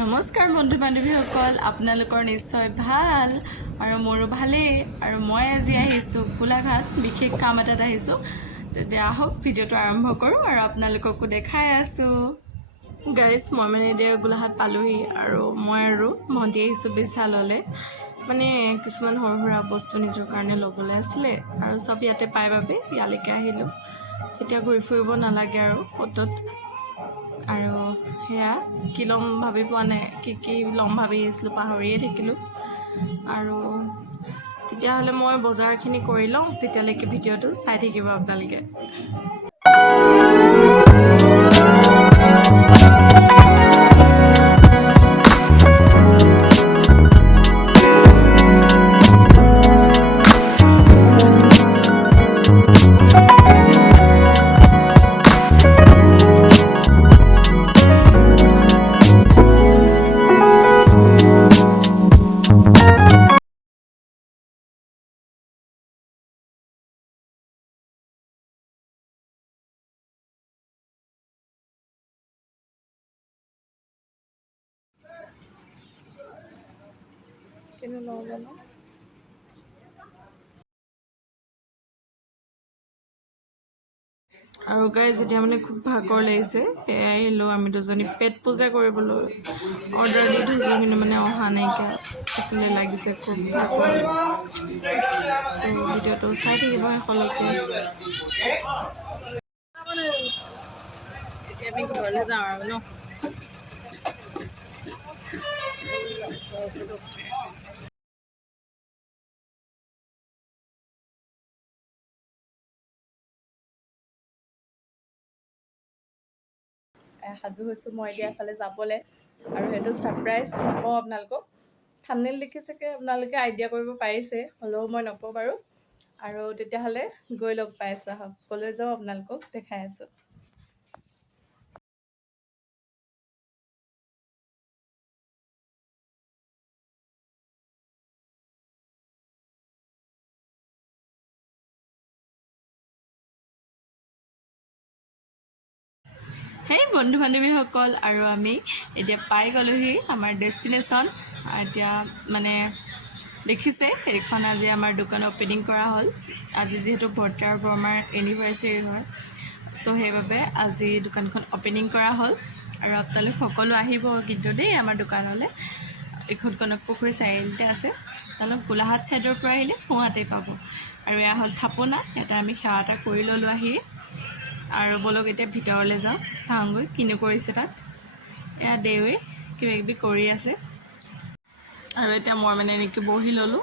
নমস্কাৰ বন্ধু বান্ধৱীসকল, আপোনালোকৰ নিশ্চয় ভাল আৰু মোৰো ভালেই। আৰু মই আজি আহিছোঁ গোলাঘাট, বিশেষ কাম এটাত আহিছোঁ। তেতিয়া আহক ভিডিঅ'টো আৰম্ভ কৰোঁ আৰু আপোনালোককো দেখাই আছোঁ। গাইজ, মই মানে এতিয়া গোলাঘাট পালোহি আৰু মই আৰু ভণ্টি আহিছোঁ বিশাললৈ। মানে কিছুমান সৰু সুৰা বস্তু নিজৰ কাৰণে ল'বলৈ আছিলে আৰু চব ইয়াতে পাই বাবে ইয়ালৈকে আহিলোঁ। এতিয়া ঘূৰি ফুৰিব নালাগে আৰু অ'টত। আৰু সেয়া কি ল'ম ভাবি পোৱা নাই, কি ল'ম ভাবি আহিছিলোঁ, পাহৰিয়ে থাকিলোঁ। আৰু তেতিয়াহ'লে মই বজাৰখিনি কৰি লওঁ, তেতিয়ালৈকে ভিডিঅ'টো চাই থাকিব আপোনালোকে। কিনো লওঁ জানো। আৰু গাইজ, এতিয়া মানে খুব ভাগৰ লাগিছে, সেয়াই আহিলোঁ আমি দুজনী পেট পূজা কৰিবলৈ। অৰ্ডাৰ দি থৈছোঁ কিন্তু মানে অহা নাইকিয়া, সেইফালে লাগিছে খুব ভাগৰ। তো ভিডিঅ'টো চাই থাকিব শেষলৈকে। এতিয়া আমি ঘৰলৈ যাওঁ আৰু ন। সাজু হৈছোঁ মই এতিয়া এফালে যাবলৈ, আৰু সেইটো ছাৰপ্ৰাইজ নকওঁ আপোনালোকক। থাম্বনেইল দেখি চাগে আপোনালোকে আইডিয়া কৰিব পাৰিছে, হ'লেও মই নকওঁ বাৰু। আৰু তেতিয়াহ'লে গৈ লগ পাই আছোঁ, আহক কলৈ যাওঁ আপোনালোকক দেখাই আছোঁ। হেই বন্ধু বান্ধৱীসকল, আৰু আমি এতিয়া পাই গ'লোহি আমাৰ ডেষ্টিনেশ্যন। এতিয়া মানে দেখিছে, এইখন আজি আমাৰ দোকান অপেনিং কৰা হ'ল। আজি যিহেতু বৰ্তা আৰু বৰমাৰ এনিভাৰ্চেৰি হয়, চ' সেইবাবে আজি দোকানখন অপেনিং কৰা হ'ল। আৰু আপোনালোক সকলো আহিব কিন্তু দেই আমাৰ দোকানলৈ। এইখন কনকপুখুৰী চাৰিআলিতে আছে। আপোনালোক গোলাঘাট ছাইডৰ পৰা আহিলে সোঁহাতেই পাব। আৰু এয়া হ'ল থাপনা, ইয়াতে আমি সেৱা এটা কৰি ল'লোঁ আহি। আৰু বলক এতিয়া ভিতৰলৈ যাওঁ, চাওঁগৈ কিনো কৰিছে তাত। এয়া দেৱে কিবাকিবি কৰি আছে। আৰু এতিয়া মই মানে এনেকৈ বহি ল'লোঁ,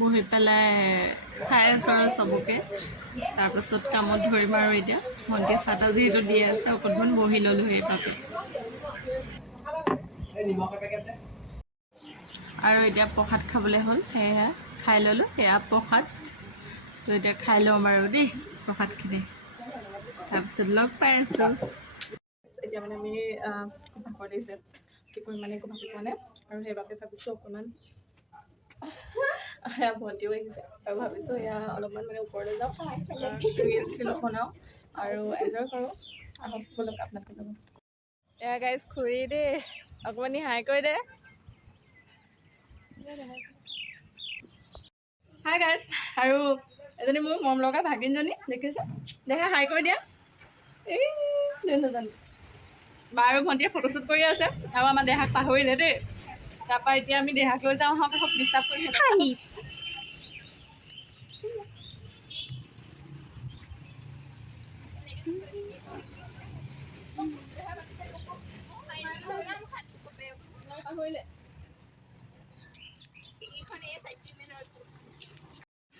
বহি পেলাই চাই আছোঁ আৰু চবকে। তাৰপাছত কামত ধৰিম আৰু এতিয়া ভণ্টি চাহ তাহ যিহেতু দি আছে, অকণমান বহি ল'লোঁ সেইবাবে। আৰু এতিয়া প্ৰসাদ খাবলৈ হ'ল, সেয়েহে খাই ল'লোঁ। সেয়া প্ৰসাদ, তো এতিয়া খাই ল'ম আৰু দেই প্ৰসাদখিনি, তাৰপিছত লগ পাই আছোঁ। এতিয়া মানে আমি খুব ভাগৰ লাগিছে, কি কৰিম মানে একো ভাবি পোৱা নাই। আৰু সেইবাবে ভাবিছোঁ অকণমান এয়া ভণ্টিও আহিছে, আৰু ভাবিছোঁ এয়া অলপমান মানে ওপৰলৈ যাওঁ, ৰিলচ চিলচ বনাওঁ আৰু এনজয় কৰোঁ। আহক বলক আপোনালোকে যাব। এয়া গাইজ খুৰী দেই, অকণমানি হাই কৰি দে। হাই গাইজ, আৰু এজনী মোৰ মৰম লগা ভাগিনজনী দেখিছে, দেখা হাই কৰি দিয়া। এই নাজানো, বা আৰু ভণ্টিয়ে ফটোশ্বুট কৰি আছে, আৰু আমাৰ দেহাক পাহৰিলে দেই। তাৰপৰা এতিয়া আমি দেহাক লৈ যাওঁ, আহক আহক, ডিষ্টাৰ্ব কৰি থাকি।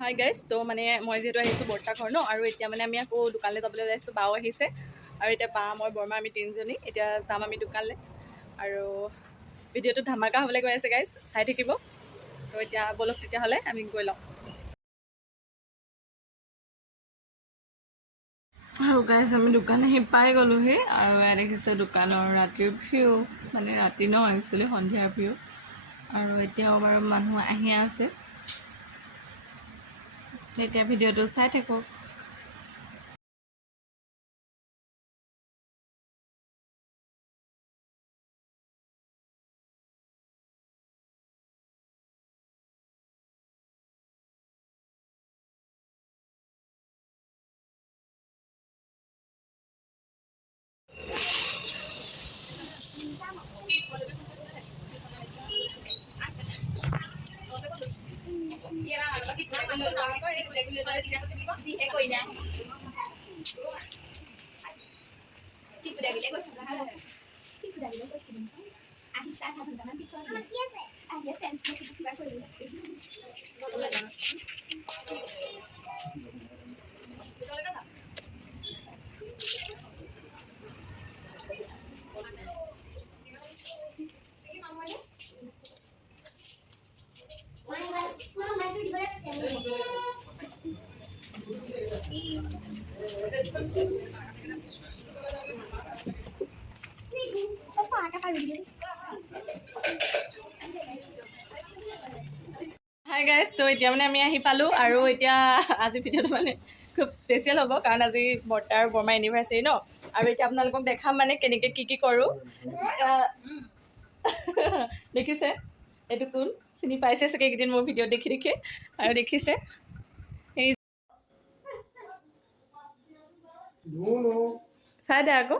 হাই গাইজ, তো মানে মই যিহেতু আহিছোঁ বৰ্তা ঘৰ ন, আৰু এতিয়া মানে আমি আকৌ দোকানলৈ যাবলৈ ওলাইছোঁ। বাও আহিছে, আৰু এতিয়া বা মই বৰমা আমি তিনিজনী এতিয়া যাম আমি দোকানলৈ। আৰু ভিডিঅ'টো ধামাকা হ'বলৈ গৈ আছে গাইজ, চাই থাকিব। তো এতিয়া বলক তেতিয়াহ'লে আমি গৈ লওঁ। আৰু গাইজ, আমি দোকান আহি পাই গ'লোহি, আৰু ইয়াত দেখিছে দোকানৰ ৰাতিৰ ভিউ, মানে ৰাতি ন একচুৱেলি সন্ধিয়াৰ ভিউ। আৰু এতিয়াও বাৰু মানুহ আহি আছে, এতিয়া ভিডিঅ'টো চাই থাকক। হাই গাইজ, তো এতিয়া মানে আমি আহি পালোঁ আৰু এতিয়া আজি ভিডিঅ'টো মানে খুব স্পেচিয়েল হ'ব কাৰণ আজি বৰ্তা আৰু বৰমা এনিভাৰ্চেৰী ন। আৰু এতিয়া আপোনালোকক দেখাম মানে কেনেকৈ কি কৰোঁ। দেখিছে এইটো কোন, চিনি পাইছে চাগে এইকেইদিন মোৰ ভিডিঅ' দেখি দেখি। আৰু দেখিছে এই চাই দে আকৌ